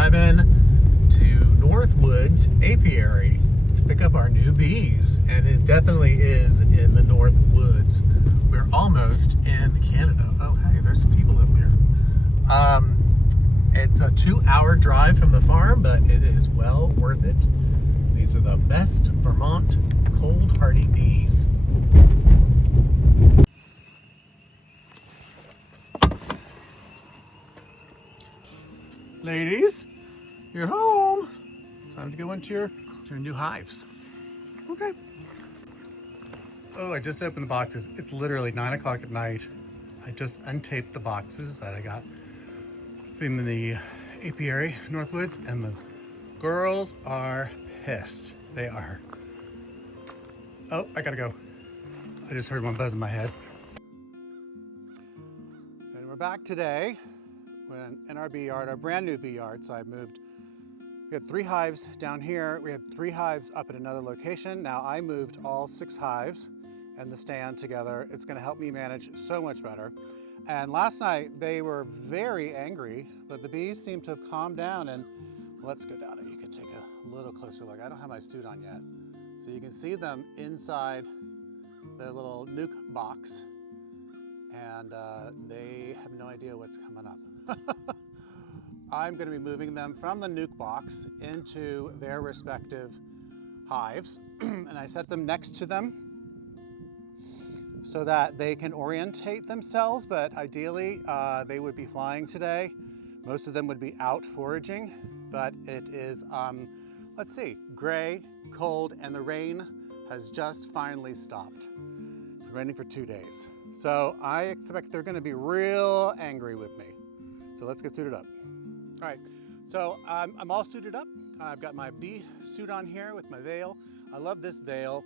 driving to Northwood's Apiary to pick up our new bees, and it definitely is in the North Woods. We're almost in Canada. Oh, hey, there's some people up here. It's a 2-hour drive from the farm, but it is well worth it. These are the best Vermont cold hardy bees. Ladies, you're home. It's time to go into your new hives. Okay. Oh, I just opened the boxes. It's literally 9 o'clock at night. I just untaped the boxes that I got from the Apiary, Northwoods, and the girls are pissed. They are. Oh, I gotta go. I just heard one buzz in my head. And we're back today in our bee yard, our brand new bee yard. So I moved. We had 3 hives down here. We had 3 hives up at another location. Now I moved all 6 hives and the stand together. It's gonna help me manage so much better. And last night they were very angry, but the bees seem to have calmed down. And let's go down and you can take a little closer look. I don't have my suit on yet. So you can see them inside their little nuc box. And they have no idea what's coming up. I'm going to be moving them from the nuc box into their respective hives. And I set them next to them so that they can orientate themselves, but ideally they would be flying today. Most of them would be out foraging, but it is, let's see, gray, cold, and the rain has just finally stopped. It's raining for 2 days. So I expect they're gonna be real angry with me. So let's get suited up. All right, so I'm all suited up. I've got my bee suit on here with my veil. I love this veil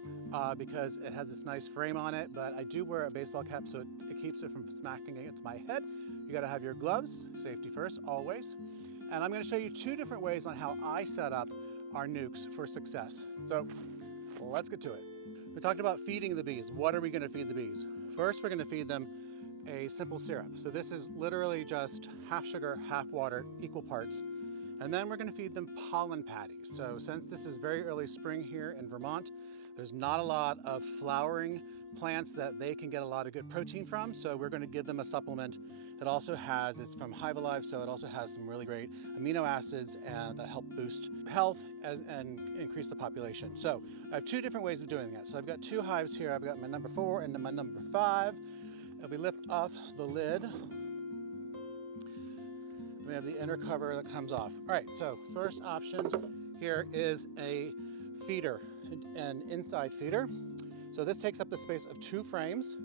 because it has this nice frame on it, but I do wear a baseball cap so it keeps it from smacking against my head. You gotta have your gloves, safety first, always. And I'm gonna show you 2 different ways on how I set up our nucs for success. So let's get to it. We talked about feeding the bees. What are we gonna feed the bees? First, we're gonna feed them a simple syrup. So this is literally just half sugar, half water, equal parts. And then we're gonna feed them pollen patties. So since this is very early spring here in Vermont, there's not a lot of flowering plants that they can get a lot of good protein from. So we're gonna give them a supplement that also has, it's from Hive Alive, so it also has some really great amino acids and that help boost health and increase the population. So I have 2 different ways of doing that. So I've got 2 hives here. I've got my number 4 and my number 5. If we lift off the lid, we have the inner cover that comes off. All right, so first option here is a feeder, an inside feeder. So this takes up the space of 2 frames.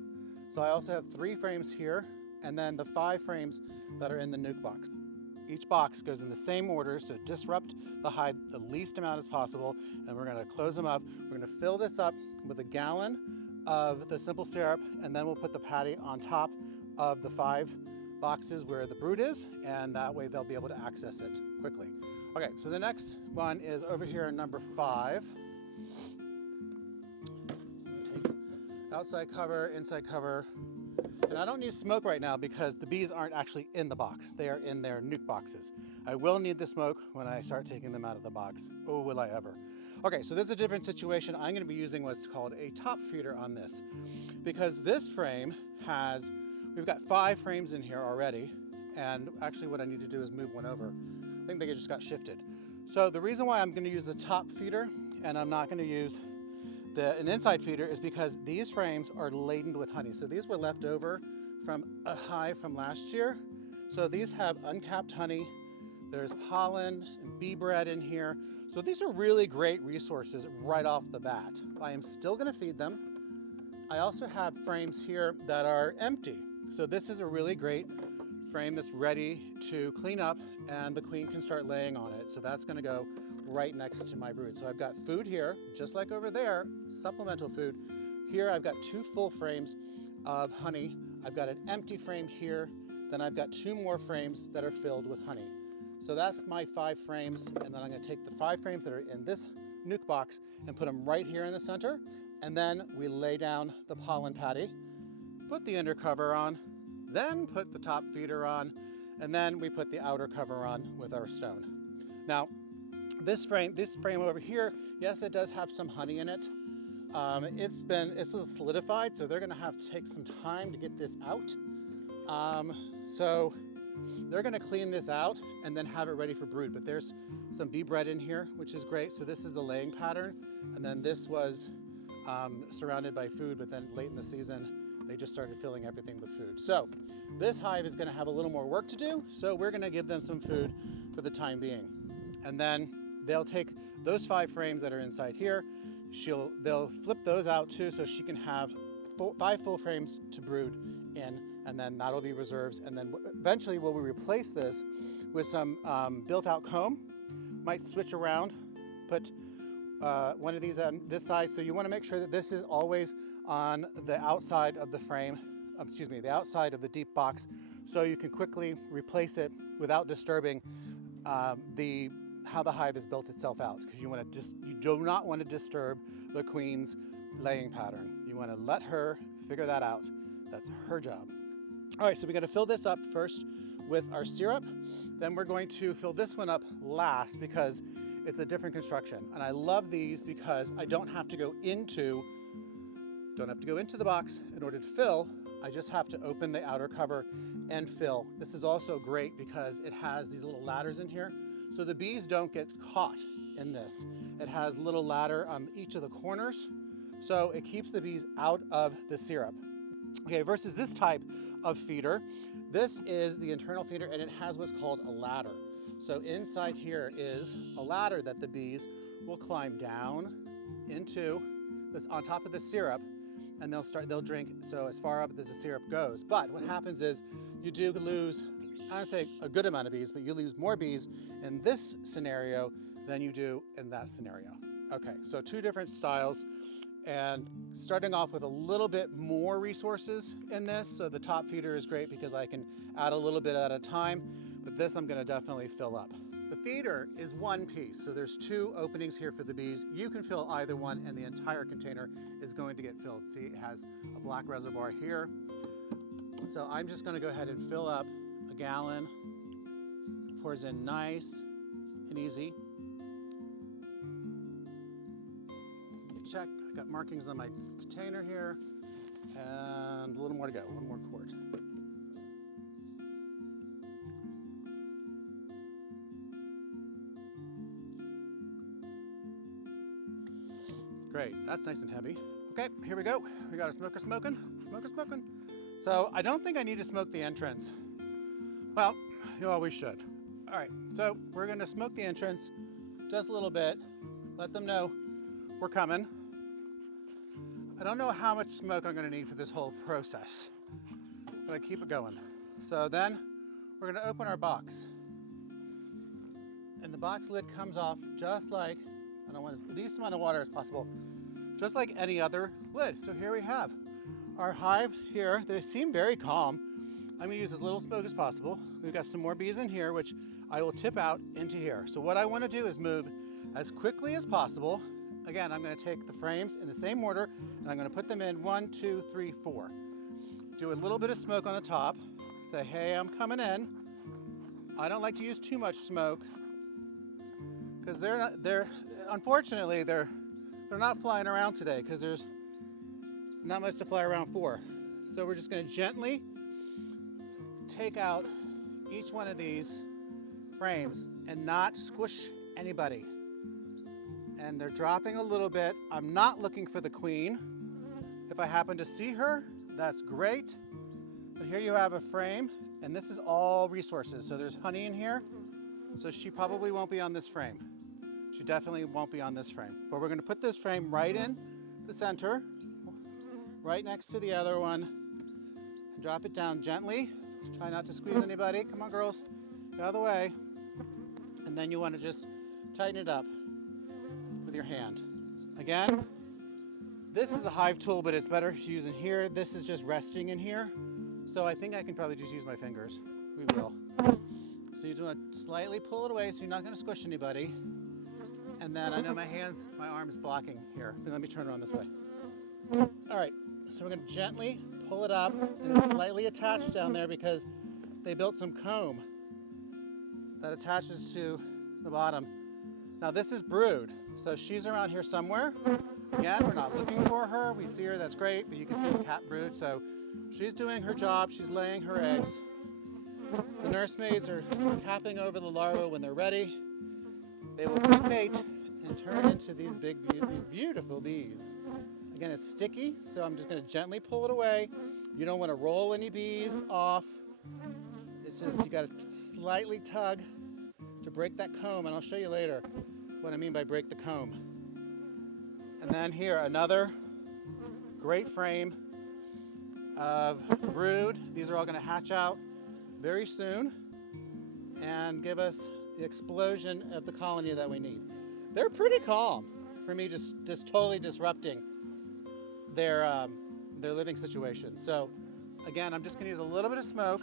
So I also have 3 frames here, and then the 5 frames that are in the nuc box. Each box goes in the same order, so disrupt the hive the least amount as possible, and we're gonna close them up. We're gonna fill this up with a gallon of the simple syrup, and then we'll put the patty on top of the 5 boxes where the brood is, and that way they'll be able to access it quickly. Okay, so the next one is over here in number 5. Take outside cover, inside cover. And I don't need smoke right now because the bees aren't actually in the box. They are in their nuc boxes. I will need the smoke when I start taking them out of the box. Oh, will I ever. Okay, so this is a different situation. I'm gonna be using what's called a top feeder on this because this frame has, we've got 5 frames in here already. And actually what I need to do is move one over. I think they just got shifted. So the reason why I'm gonna use the top feeder and I'm not gonna use an inside feeder is because these frames are laden with honey. So these were left over from a hive from last year. So these have uncapped honey. There's pollen and bee bread in here. So these are really great resources right off the bat. I am still gonna feed them. I also have frames here that are empty. So this is a really great frame that's ready to clean up and the queen can start laying on it. So that's gonna go right next to my brood. So I've got food here, just like over there, supplemental food. Here I've got 2 full frames of honey. I've got an empty frame here. Then I've got 2 more frames that are filled with honey. So that's my 5 frames, and then I'm gonna take the 5 frames that are in this nuc box and put them right here in the center, and then we lay down the pollen patty, put the inner cover on, then put the top feeder on, and then we put the outer cover on with our stone. Now, this frame over here, yes, it does have some honey in it. It's a little solidified, so they're gonna have to take some time to get this out. So they're gonna clean this out and then have it ready for brood. But there's some bee bread in here, which is great. So this is the laying pattern. And then this was surrounded by food, but then late in the season, they just started filling everything with food. So this hive is gonna have a little more work to do. So we're gonna give them some food for the time being. And then they'll take those 5 frames that are inside here. They'll flip those out too, so she can have 5 full frames to brood in, and then that'll be reserves. And then eventually we'll replace this with some built-out comb. Might switch around, put one of these on this side. So you want to make sure that this is always on the outside of the frame, the outside of the deep box, so you can quickly replace it without disturbing how the hive has built itself out, because you do not want to disturb the queen's laying pattern. You want to let her figure that out. That's her job. All right, so we're going to fill this up first with our syrup. Then we're going to fill this one up last because it's a different construction. And I love these because I don't have to go into the box in order to fill. I just have to open the outer cover and fill. This is also great because it has these little ladders in here, so the bees don't get caught in this. It has a little ladder on each of the corners, so it keeps the bees out of the syrup. Okay, versus this type of feeder, this is the internal feeder, and it has what's called a ladder. So inside here is a ladder that the bees will climb down into this on top of the syrup, and they'll drink so as far up as the syrup goes. But what happens is you do lose, I would say a good amount of bees, but you lose more bees in this scenario than you do in that scenario. Okay, so 2 different styles, and starting off with a little bit more resources in this. So the top feeder is great because I can add a little bit at a time, but this I'm gonna definitely fill up. The feeder is 1 piece, so there's 2 openings here for the bees. You can fill either one and the entire container is going to get filled. See, it has a black reservoir here. So I'm just gonna go ahead and fill up a gallon. Pours in nice and easy. Check, I got markings on my container here, and a little more to go, 1 more quart. Great, that's nice and heavy. Okay, here we go. We got our smoker smoking. So I don't think I need to smoke the entrance. Well, we should. All right, so we're gonna smoke the entrance just a little bit, let them know we're coming. I don't know how much smoke I'm gonna need for this whole process, but I keep it going. So then we're gonna open our box. And the box lid comes off just like, I don't want the least amount of water as possible, just like any other lid. So here we have our hive here. They seem very calm. I'm gonna use as little smoke as possible. We've got some more bees in here, which I will tip out into here. So what I wanna do is move as quickly as possible. Again, I'm gonna take the frames in the same order, and I'm gonna put them in 1, 2, 3, 4. Do a little bit of smoke on the top. Say, hey, I'm coming in. I don't like to use too much smoke because unfortunately, they're not flying around today because there's not much to fly around for. So we're just gonna gently take out each one of these frames and not squish anybody. And they're dropping a little bit. I'm not looking for the queen. If I happen to see her, that's great. But here you have a frame, and this is all resources. So there's honey in here, so she probably won't be on this frame. She definitely won't be on this frame. But we're gonna put this frame right in the center, right next to the other one, and drop it down gently. Try not to squeeze anybody. Come on, girls, get out of the way. And then you wanna just tighten it up with your hand. Again, this is a hive tool, but it's better to use in here. This is just resting in here. So I think I can probably just use my fingers. We will. So you just want to slightly pull it away so you're not gonna squish anybody. And then I know my arm's blocking here. But let me turn around this way. All right, so we're gonna gently pull it up, and it's slightly attached down there because they built some comb that attaches to the bottom. Now this is brood, so she's around here somewhere. Again, we're not looking for her. We see her, that's great, but you can see the cat brood, so she's doing her job. She's laying her eggs. The nursemaids are tapping over the larvae when they're ready. They will pupate and turn into these beautiful bees. Again, it's sticky, so I'm just going to gently pull it away. You don't want to roll any bees off. It's just you got to slightly tug to break that comb, and I'll show you later what I mean by break the comb. And then here, another great frame of brood. These are all going to hatch out very soon and give us the explosion of the colony that we need. They're pretty calm for me, just totally disrupting their living situation. So again, I'm just going to use a little bit of smoke,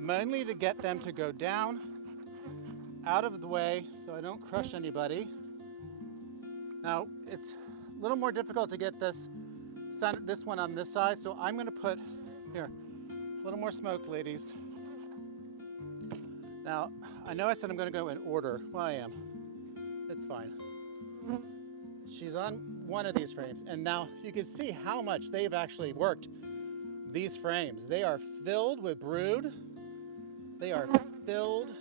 mainly to get them to go down out of the way so I don't crush anybody. Now it's a little more difficult to get this one on this side, so I'm going to put here a little more smoke, ladies. Now I know I said I'm going to go in order. Well, I am. It's fine. She's on one of these frames, and now you can see how much they've actually worked these frames. They are filled with brood. They are filled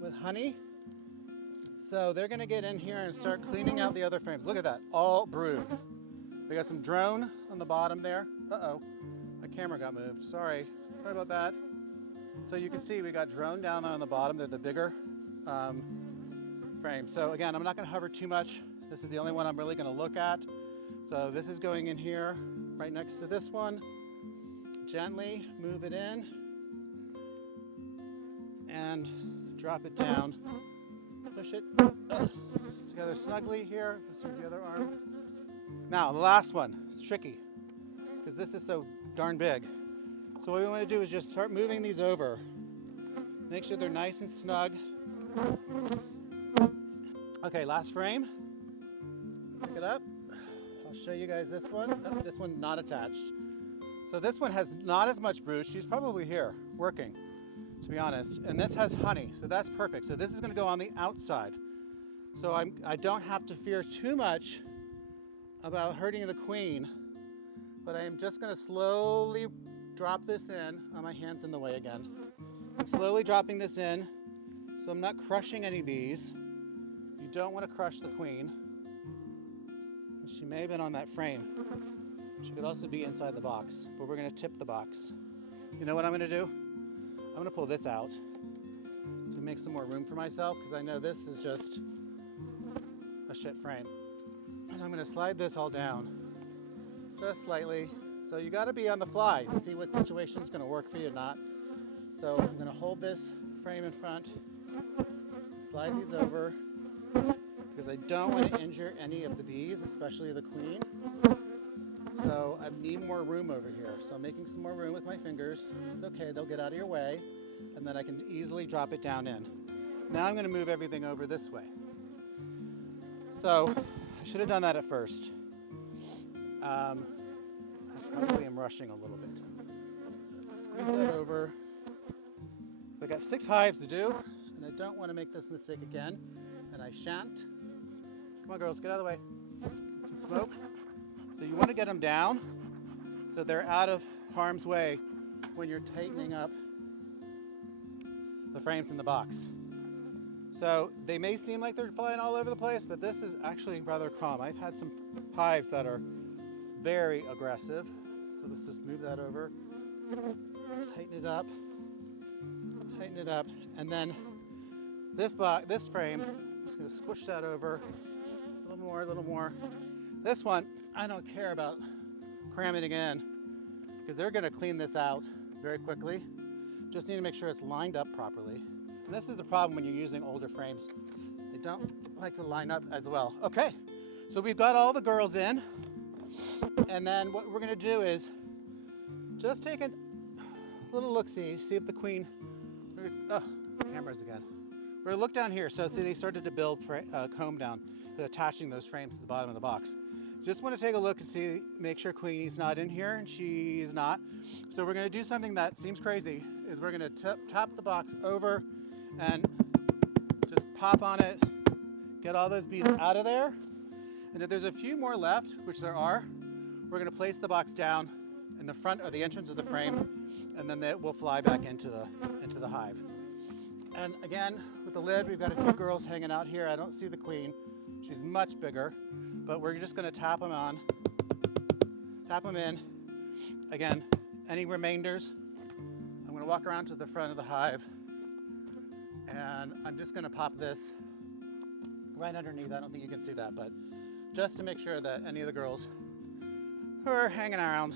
with honey. So they're going to get in here and start cleaning out the other frames. Look at that, all brood. We got some drone on the bottom there. Uh-oh, my camera got moved. Sorry about that. So you can see we got drone down there on the bottom. They're the bigger frame. So again, I'm not going to hover too much. This is the only one I'm really going to look at. So this is going in here right next to this one. Gently move it in and drop it down. Push it together snugly here. Let's use the other arm. Now the last one is tricky because this is so darn big. So what we want to do is just start moving these over. Make sure they're nice and snug. Okay, last frame. Pick it up. I'll show you guys this one. Oh, this one not attached. So this one has not as much brood. She's probably here working, to be honest. And this has honey, so that's perfect. So this is going to go on the outside. So I don't have to fear too much about hurting the queen, but I am just going to slowly drop this in. Oh, my hand's in the way again. I'm slowly dropping this in, so I'm not crushing any bees. You don't want to crush the queen. She may have been on that frame. She could also be inside the box, but we're going to tip the box. You know what I'm going to do? I'm going to pull this out to make some more room for myself, because I know this is just a shit frame. And I'm going to slide this all down just slightly. So you got to be on the fly to see what situation is going to work for you or not. So I'm going to hold this frame in front, slide these over, because I don't want to injure any of the bees, especially the queen. So I need more room over here. So I'm making some more room with my fingers. It's okay, they'll get out of your way, and then I can easily drop it down in. Now I'm going to move everything over this way. So I should have done that at first. I probably am rushing a little bit. Let's squeeze that over. So I got 6 hives to do, and I don't want to make this mistake again, and I shan't. Come on, girls, get out of the way. Get some smoke. So you want to get them down so they're out of harm's way when you're tightening up the frames in the box. So they may seem like they're flying all over the place, but this is actually rather calm. I've had some hives that are very aggressive. So let's just move that over, tighten it up, and then this frame, I'm just going to squish that over. A little more. This one, I don't care about cramming it in because they're going to clean this out very quickly. Just need to make sure it's lined up properly. And this is the problem when you're using older frames. They don't like to line up as well. Okay, so we've got all the girls in. And then what we're going to do is just take a little look-see, see if the queen, cameras again. We're going to look down here. So see, they started to build comb down. They're attaching those frames to the bottom of the box. Just want to take a look and see, make sure Queenie's not in here, and she's not. So we're going to do something that seems crazy, is we're going to tap the box over and pop on it, get all those bees out of there. And if there's a few more left, which there are, we're going to place the box down in the front or the entrance of the frame, and then they will fly back into the hive. And again, with the lid, we've got a few girls hanging out here. I don't see the queen. She's much bigger, but we're just going to tap them on, tap them in. Again, any remainders, I'm going to walk around to the front of the hive, and I'm just going to pop this right underneath. I don't think you can see that, but just to make sure that any of the girls who are hanging around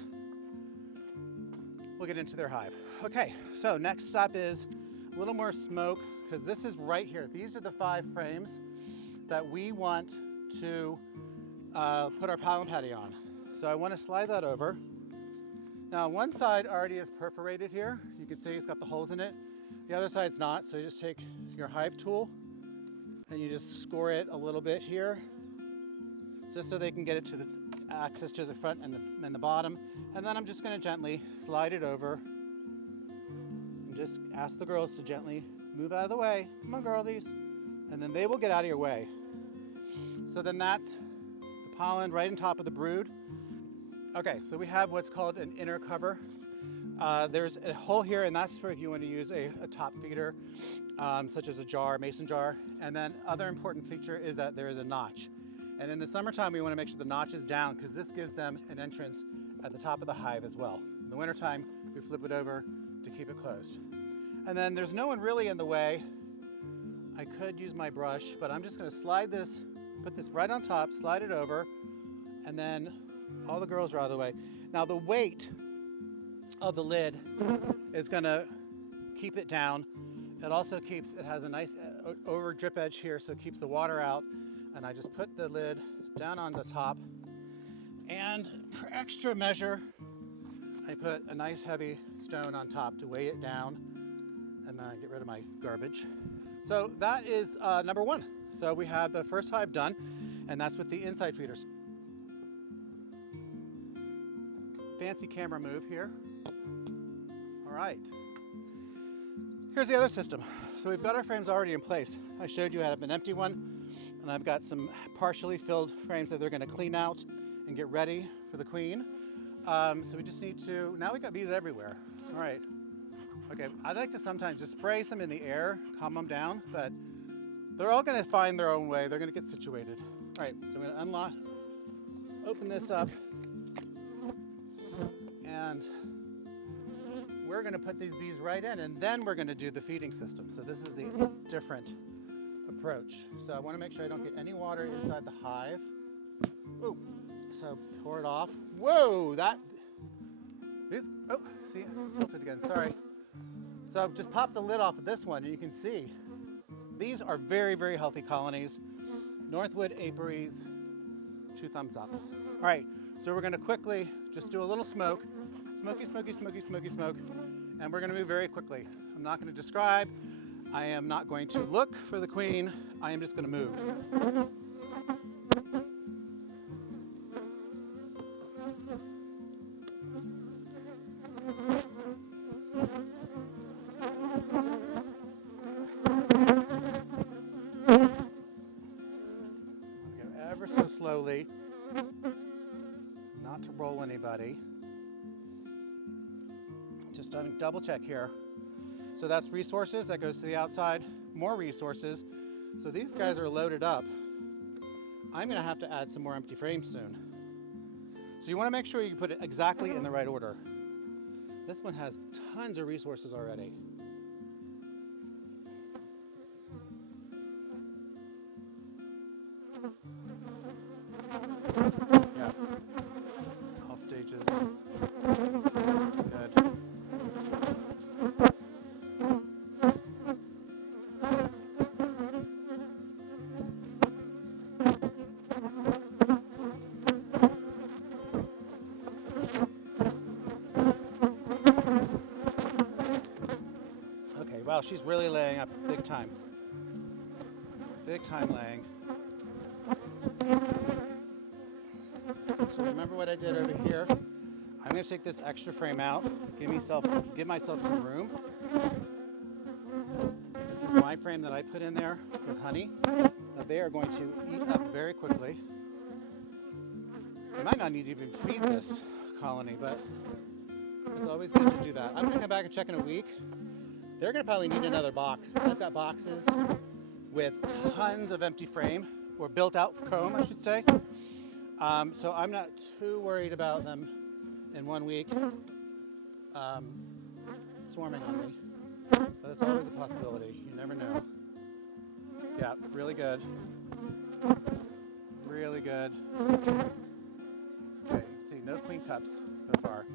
will get into their hive. Okay, so next stop is a little more smoke, because this is right here. These are the 5 frames that we want to put our pollen patty on. So I want to slide that over. Now one side already is perforated here. You can see it's got the holes in it. The other side's not, so you just take your hive tool and you just score it a little bit here, just so they can get it to the access to the front and the bottom. And then I'm just going to gently slide it over and just ask the girls to gently move out of the way. Come on, girlies. And then they will get out of your way. So then that's the pollen right on top of the brood. Okay, so we have what's called an inner cover. There's a hole here, and that's for if you want to use a top feeder, such as a jar, mason jar. And then other important feature is that there is a notch. And in the summertime, we want to make sure the notch is down, because this gives them an entrance at the top of the hive as well. In the wintertime, we flip it over to keep it closed. And then there's no one really in the way. I could use my brush, but I'm just going to slide this, put this right on top, slide it over, and then all the girls are out of the way. Now the weight of the lid is going to keep it down. It also keeps, it has a nice over drip edge here, so it keeps the water out. And I just put the lid down on the top, and for extra measure, I put a nice heavy stone on top to weigh it down, and then I get rid of my garbage. So that is number 1. So we have the first hive done, and that's with the inside feeders. Fancy camera move here. All right. Here's the other system. So we've got our frames already in place. I showed you I have an empty one, and I've got some partially filled frames that they're going to clean out and get ready for the queen. So we just need to, now we've got bees everywhere. All right. Okay, I like to sometimes just spray some in the air, calm them down, but they're all going to find their own way. They're going to get situated. All right, so I'm going to unlock, open this up, and we're going to put these bees right in, and then we're going to do the feeding system. So this is the different approach. So I want to make sure I don't get any water inside the hive. Ooh, so pour it off. Whoa, oh, see, tilted again, sorry. So just pop the lid off of this one, and you can see these are very, very healthy colonies. Northwood apiaries, 2 thumbs up. All right, so we're going to quickly just do a little smoke. Smoky, smoky, smoky, smoky, smoke. And we're going to move very quickly. I'm not going to describe. I am not going to look for the queen. I am just going to move. Ever so slowly, not to roll anybody. Just double check here. So that's resources, that goes to the outside, more resources. So these guys are loaded up. I'm gonna have to add some more empty frames soon. So you wanna make sure you put it exactly in the right order. This one has tons of resources already. Yeah, all stages, good. Okay, wow, she's really laying up big time. Big time laying. So remember what I did over here? I'm going to take this extra frame out, give myself some room. This is my frame that I put in there with honey. Now they are going to eat up very quickly. I might not need to even feed this colony, but it's always good to do that. I'm going to come back and check in a week. They're going to probably need another box. I've got boxes with tons of empty frame, or built out comb, I should say. So I'm not too worried about them in 1 week swarming on me. But it's always a possibility. You never know. Yeah, really good. Really good. Okay, see, no queen cups so far.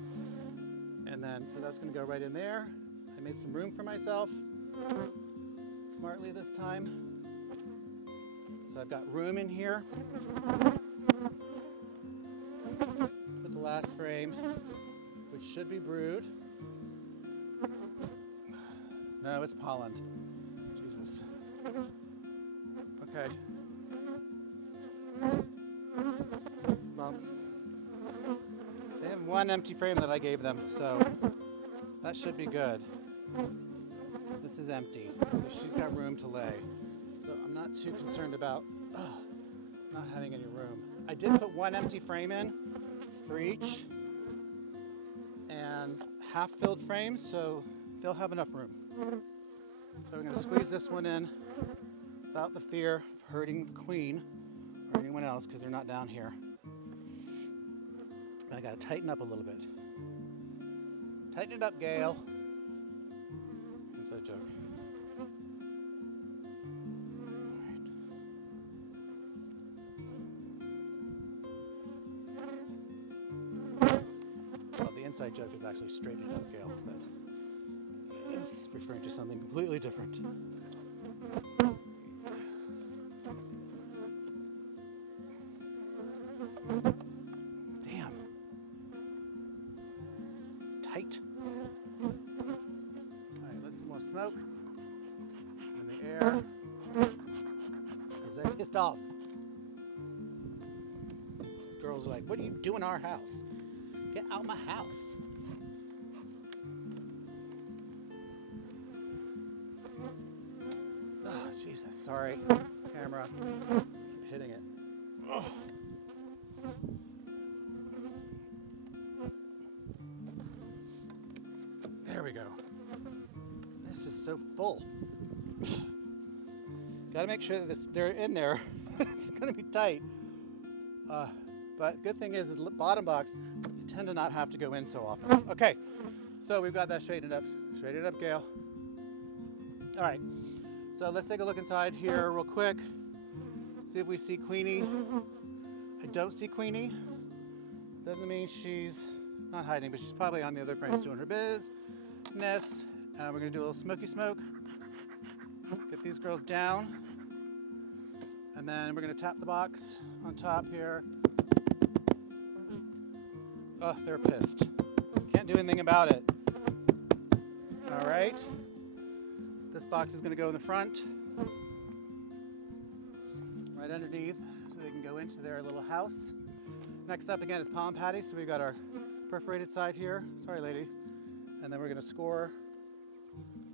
And then, so that's going to go right in there. I made some room for myself, smartly this time. So I've got room in here. Put the last frame, which should be brood. No, it's pollen. Jesus. Okay. Well, they have one empty frame that I gave them, so that should be good. This is empty, so she's got room to lay. So I'm not too concerned about not having any room. I did put one empty frame in for each, and half-filled frames, so they'll have enough room. So we're going to squeeze this one in without the fear of hurting the queen or anyone else, because they're not down here. I got to tighten up a little bit. Tighten it up, Gail. Inside joke. Well, the inside joke is actually straighten it up, Gail, but it's referring to something completely different. Damn. It's tight. Alright, let's some more smoke in the air. Because they're pissed off. These girls are like, what do you do in our house? Get out my house. Oh, Jesus, sorry. Camera. Keep hitting it. Oh. There we go. This is so full. Got to make sure that they're in there. It's going to be tight. But good thing is the bottom box, you tend to not have to go in so often. Okay, so we've got that straightened up. Straighten it up, Gail. All right, so let's take a look inside here real quick. See if we see Queenie. I don't see Queenie. Doesn't mean she's not hiding, but she's probably on the other frames doing her business. We're gonna do a little smoky smoke. Get these girls down. And then we're gonna tap the box on top here. Oh, they're pissed. Can't do anything about it. All right. This box is gonna go in the front, right underneath, so they can go into their little house. Next up again is Pollen Patties. So we've got our perforated side here. Sorry, ladies. And then we're gonna score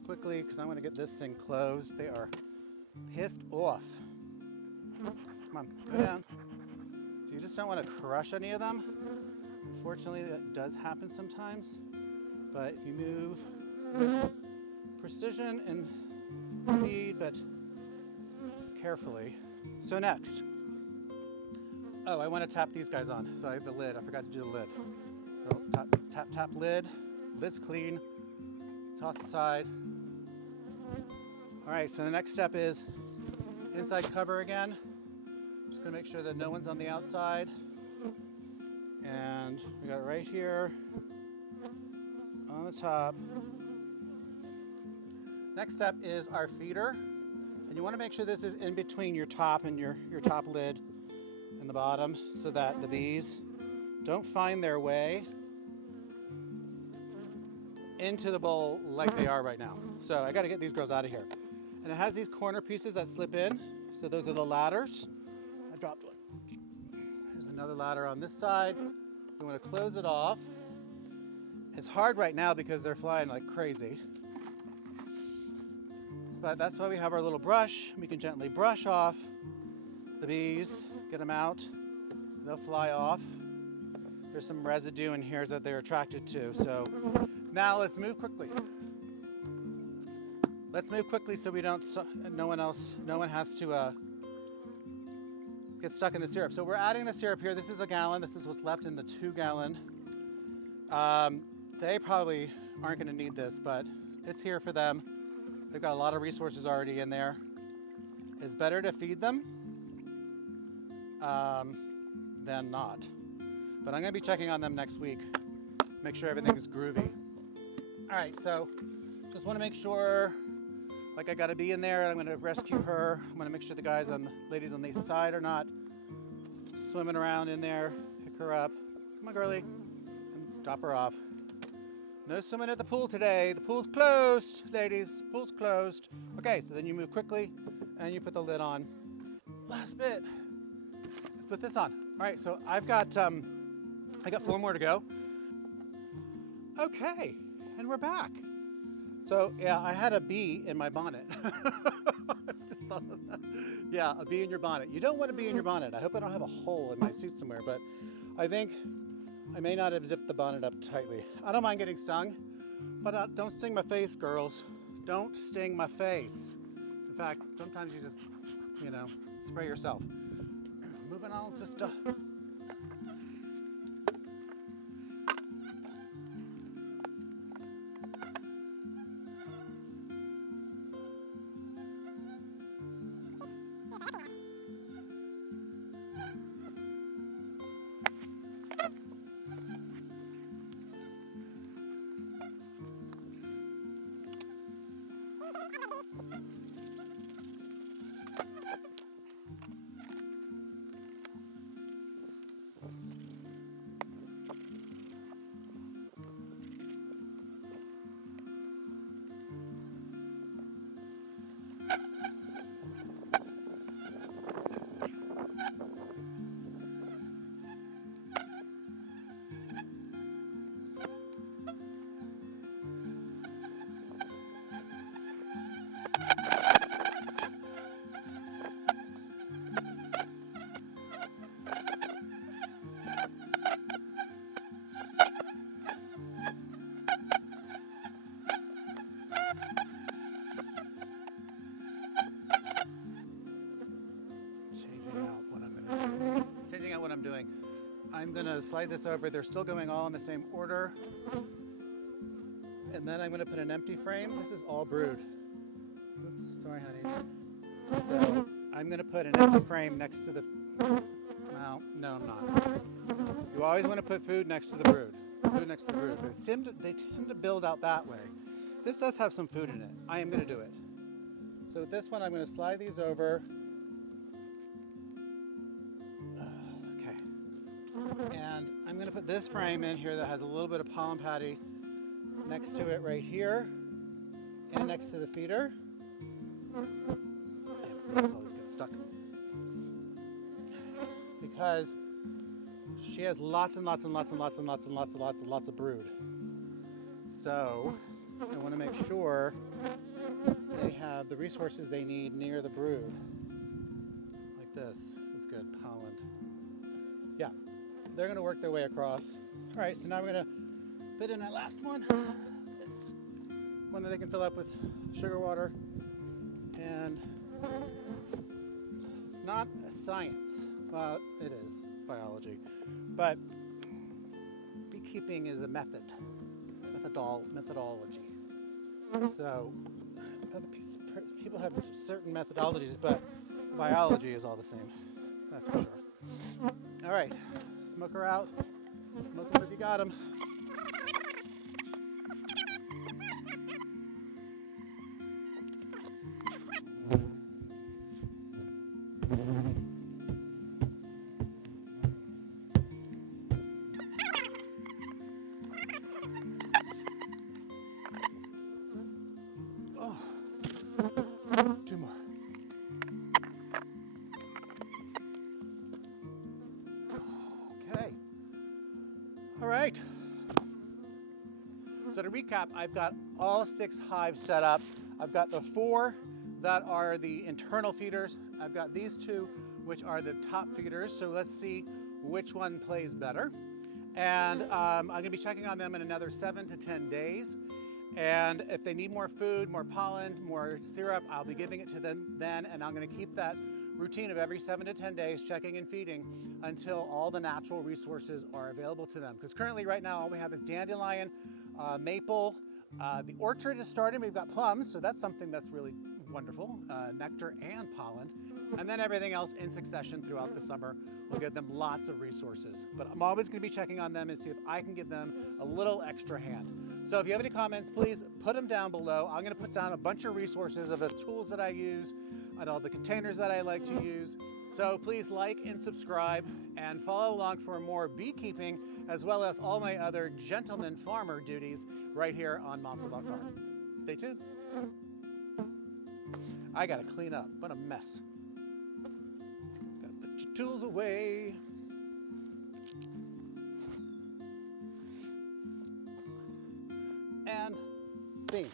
quickly because I want to get this thing closed. They are pissed off. Come on, go down. So you just don't want to crush any of them. Unfortunately, that does happen sometimes. But if you move with precision and speed, but carefully. So next. Oh, I want to tap these guys on. So I have the lid. I forgot to do the lid. So tap, tap, tap lid. Lid's clean. Toss aside. All right, so the next step is inside cover again. Just gonna make sure that no one's on the outside. And we got it right here on the top. Next step is our feeder. And you wanna make sure this is in between your top and your top lid and the bottom so that the bees don't find their way into the bowl like they are right now. So I gotta get these girls out of here. And it has these corner pieces that slip in. So those are the ladders. I dropped one. There's another ladder on this side. We wanna close it off. It's hard right now because they're flying like crazy. But that's why we have our little brush. We can gently brush off the bees, get them out. They'll fly off. There's some residue in here that they're attracted to. So now let's move quickly. Let's move quickly so we don't, no one has to get stuck in the syrup. So we're adding the syrup here. This is a gallon. This is what's left in the 2-gallon. They probably aren't going to need this, but it's here for them. They've got a lot of resources already in there. It's better to feed them than not. But I'm going to be checking on them next week. Make sure everything is groovy. All right, so just want to make sure, like I got a bee in there, I'm going to rescue her. I'm going to make sure the ladies on the side are not swimming around in there. Pick her up. Come on, girlie. And drop her off. No swimming at the pool today. The pool's closed, ladies. Pool's closed. Okay, so then you move quickly and you put the lid on. Last bit. Let's put this on. All right, so I got 4 more to go. Okay, and we're back. So yeah, I had a bee in my bonnet. Just thought of that. Yeah, a bee in your bonnet. You don't want a bee in your bonnet. I hope I don't have a hole in my suit somewhere, but I think I may not have zipped the bonnet up tightly. I don't mind getting stung, but don't sting my face, girls. Don't sting my face. In fact, sometimes you just, spray yourself. Moving on, sister. What I'm doing. I'm going to slide this over. They're still going all in the same order. And then I'm going to put an empty frame. This is all brood. Oops, sorry, honeys. So I'm going to put an empty frame next to the... Well, no, I'm not. You always want to put food next to the brood. Food next to the brood. They tend to build out that way. This does have some food in it. I am going to do it. So with this one, I'm going to slide these over. And I'm going to put this frame in here that has a little bit of pollen patty next to it right here and next to the feeder. Damn, these always get stuck. Because she has lots and lots and lots and lots and lots and lots and lots and lots of brood. So I want to make sure they have the resources they need near the brood. Like this. That's good. Pollen. Yeah. They're going to work their way across. All right, so now we're going to put in our last one. It's one that they can fill up with sugar water. And it's not a science. Well, it is. It's biology. But beekeeping is a methodology. So people have certain methodologies, but biology is all the same. That's for sure. All right. Smoker out. Smoke them if you got them. Oh, 2 more. All right. So to recap, I've got all 6 hives set up. I've got the 4 that are the internal feeders. I've got these 2, which are the top feeders. So let's see which one plays better. And I'm gonna be checking on them in another 7 to 10 days. And if they need more food, more pollen, more syrup, I'll be giving it to them then. And I'm gonna keep that routine of every 7 to 10 days checking and feeding until all the natural resources are available to them. Because currently right now all we have is dandelion, maple, the orchard is starting, we've got plums, so that's something that's really wonderful, nectar and pollen. And then everything else in succession throughout the summer will give them lots of resources. But I'm always gonna be checking on them and see if I can give them a little extra hand. So if you have any comments, please put them down below. I'm gonna put down a bunch of resources of the tools that I use and all the containers that I like to use. So please like and subscribe and follow along for more beekeeping as well as all my other gentleman farmer duties right here on Monster.farm. Stay tuned. I gotta clean up, what a mess. Gotta put your tools away. And scene.